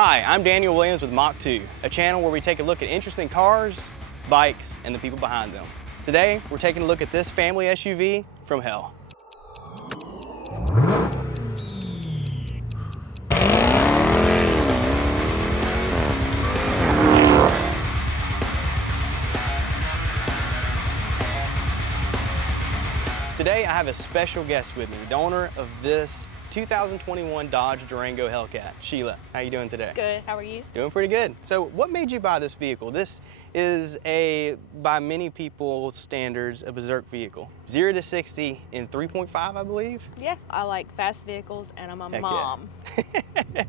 Hi, I'm Daniel Williams with Mach2, a channel where we take a look at interesting cars, bikes, and the people behind them. Today, we're taking a look at this family SUV from hell. Today, I have a special guest with me, the owner of this 2021 Dodge Durango Hellcat. Sheila, how you doing today? Good, how are you? Doing pretty good. So what made you buy this vehicle? This is by many people's standards, a berserk vehicle. 0 to 60 in 3.5, I believe? Yeah, I like fast vehicles and I'm a Heck mom. yeah.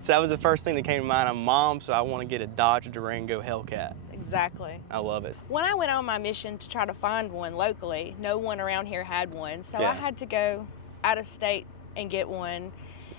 So that was the first thing that came to mind. I'm a mom, so I want to get a Dodge Durango Hellcat. Exactly. I love it. When I went on my mission to try to find one locally, no one around here had one, so Yeah. I had to go out of state and get one.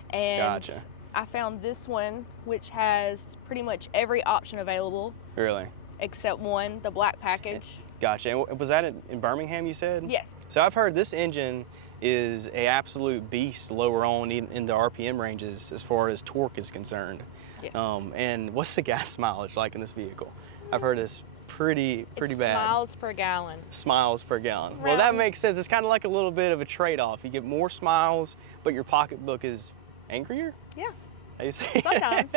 And Gotcha. I found this one, which has pretty much every option available. Really? Except one, the black package. Gotcha. And was that in Birmingham, you said? Yes. So I've heard this engine is an absolute beast lower on in the RPM ranges as far as torque is concerned. Yes. And what's the gas mileage like in this vehicle? I've heard it's pretty bad. Miles per gallon. Smiles per gallon. Well, that makes sense. It's kind of like a little bit of a trade-off. You get more smiles, but your pocketbook is angrier? Yeah. How you say? Sometimes.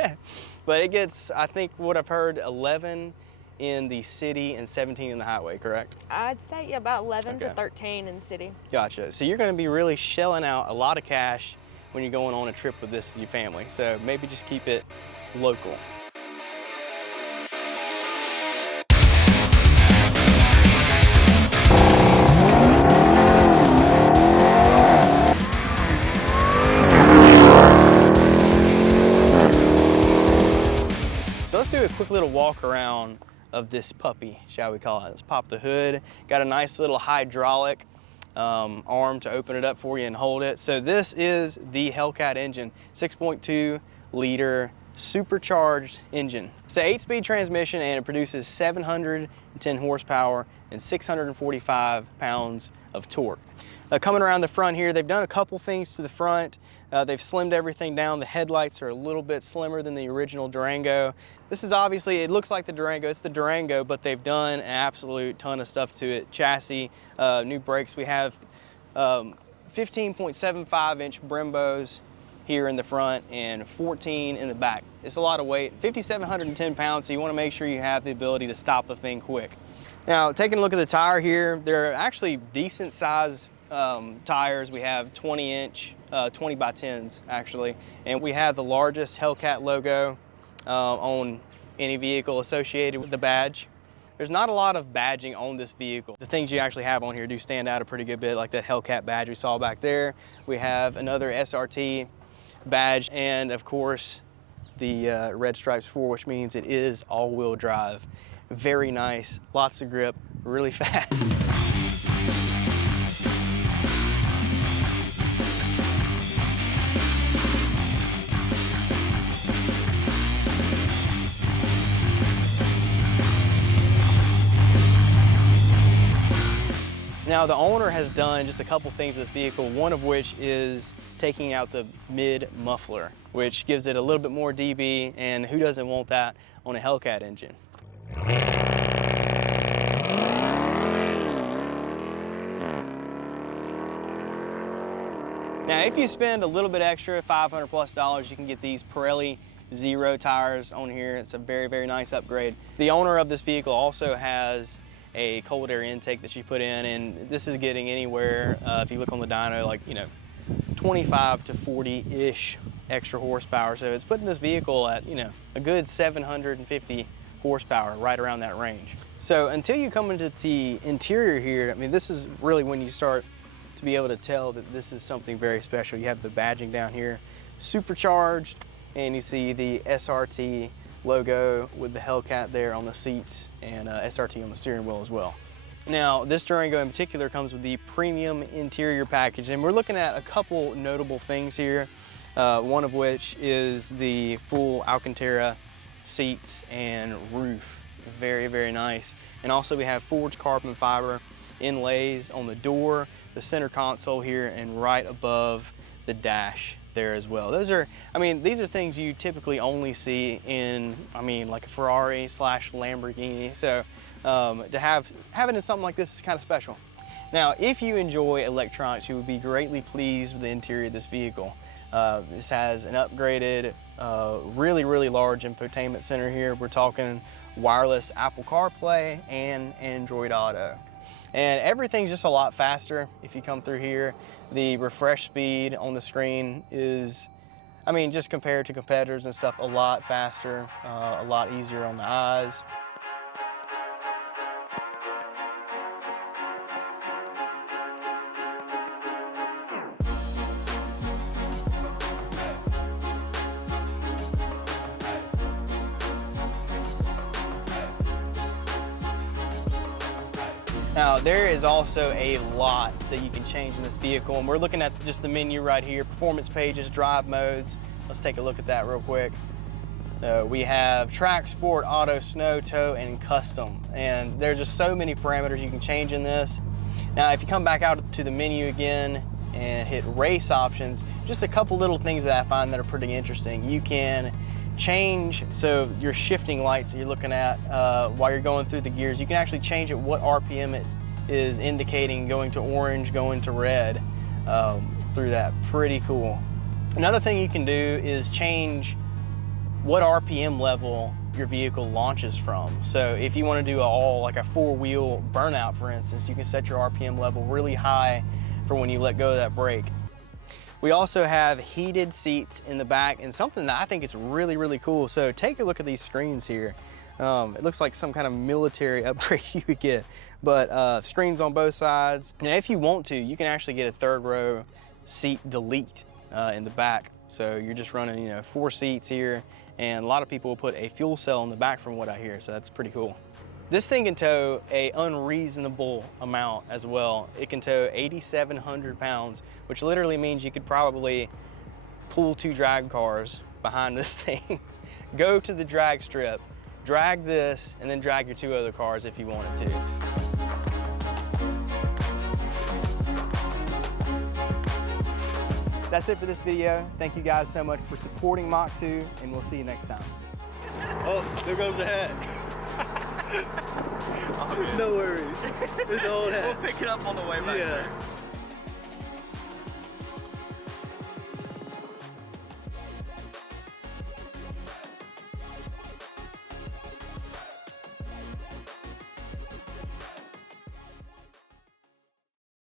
But it gets, I think what I've heard, 11 in the city and 17 in the highway, correct? I'd say about 11 to Okay. 13 in the city. Gotcha. So you're going to be really shelling out a lot of cash when you're going on a trip with this to your family. So maybe just keep it local. So let's do a quick little walk around of this puppy, shall we call it. Let's pop the hood. Got a nice little hydraulic arm to open it up for you and hold it. So this is the Hellcat engine, 6.2 liter supercharged engine. It's an 8-speed transmission and it produces 710 horsepower and 645 pounds of torque. Coming around the front here, they've done a couple things to the front. They've slimmed everything down. The headlights are a little bit slimmer than the original Durango. This is obviously, it looks like the Durango, it's the Durango, but they've done an absolute ton of stuff to it. Chassis, new brakes. We have 15.75-inch Brembos here in the front and 14 in the back. It's a lot of weight, 5,710 pounds, so you want to make sure you have the ability to stop the thing quick. Now, taking a look at the tire here, they're actually decent size tires. We have 20-inch, 20 by 10s actually, and we have the largest Hellcat logo on any vehicle associated with the badge. There's not a lot of badging on this vehicle. The things you actually have on here do stand out a pretty good bit, like that Hellcat badge we saw back there. We have another SRT badge, and of course the red stripes 4, which means it is all-wheel drive. Very nice, lots of grip, really fast. Now the owner has done just a couple things to this vehicle, one of which is taking out the mid muffler, which gives it a little bit more dB, and who doesn't want that on a Hellcat engine? Now if you spend a little bit extra, $500+ you can get these Pirelli Zero tires on here. It's a very nice upgrade. The owner of this vehicle also has a cold air intake that you put in, and this is getting anywhere, if you look on the dyno, like, 25 to 40-ish extra horsepower. So it's putting this vehicle at, a good 750 horsepower, right around that range. So until you come into the interior here, I mean, this is really when you start to be able to tell that this is something very special. You have the badging down here, supercharged, and you see the SRT logo with the Hellcat there on the seats, and SRT on the steering wheel as well. Now, this Durango in particular comes with the premium interior package, and we're looking at a couple notable things here, one of which is the full Alcantara seats and roof. Very nice. And also we have forged carbon fiber inlays on the door, the center console here, and right above the dash there as well. Those are, I mean, these are things you typically only see in, I mean, like a Ferrari / Lamborghini. So to have it in something like this is kind of special. Now, if you enjoy electronics, you would be greatly pleased with the interior of this vehicle. This has an upgraded, really, really large infotainment center here. We're talking wireless Apple CarPlay and Android Auto. And everything's just a lot faster if you come through here. The refresh speed on the screen is, I mean, just compared to competitors and stuff, a lot faster, a lot easier on the eyes. Now, there is also a lot that you can change in this vehicle, and we're looking at just the menu right here, performance pages, drive modes. Let's take a look at that real quick. So we have track, sport, auto, snow, tow, and custom. And there's just so many parameters you can change in this. Now, if you come back out to the menu again and hit race options, just a couple little things that I find that are pretty interesting. You can change, so your shifting lights that you're looking at while you're going through the gears, you can actually change at what RPM it is indicating, going to orange, going to red through that. Pretty cool. Another thing you can do is change what RPM level your vehicle launches from. So if you want to do like a 4-wheel burnout, for instance, you can set your RPM level really high for when you let go of that brake. We also have heated seats in the back, and something that I think is really, really cool. So take a look at these screens here. It looks like some kind of military upgrade you would get, but screens on both sides. Now, if you want to, you can actually get a 3rd row seat delete in the back. So you're just running, you know, 4 seats here, and a lot of people will put a fuel cell in the back from what I hear, so that's pretty cool. This thing can tow an unreasonable amount as well. It can tow 8,700 pounds, which literally means you could probably pull 2 drag cars behind this thing, go to the drag strip, drag this, and then drag your 2 other cars if you wanted to. That's it for this video. Thank you guys so much for supporting Mach2, and we'll see you next time. Oh, there goes the head. Oh, no worries. It's old hat. We'll pick it up on the way back there.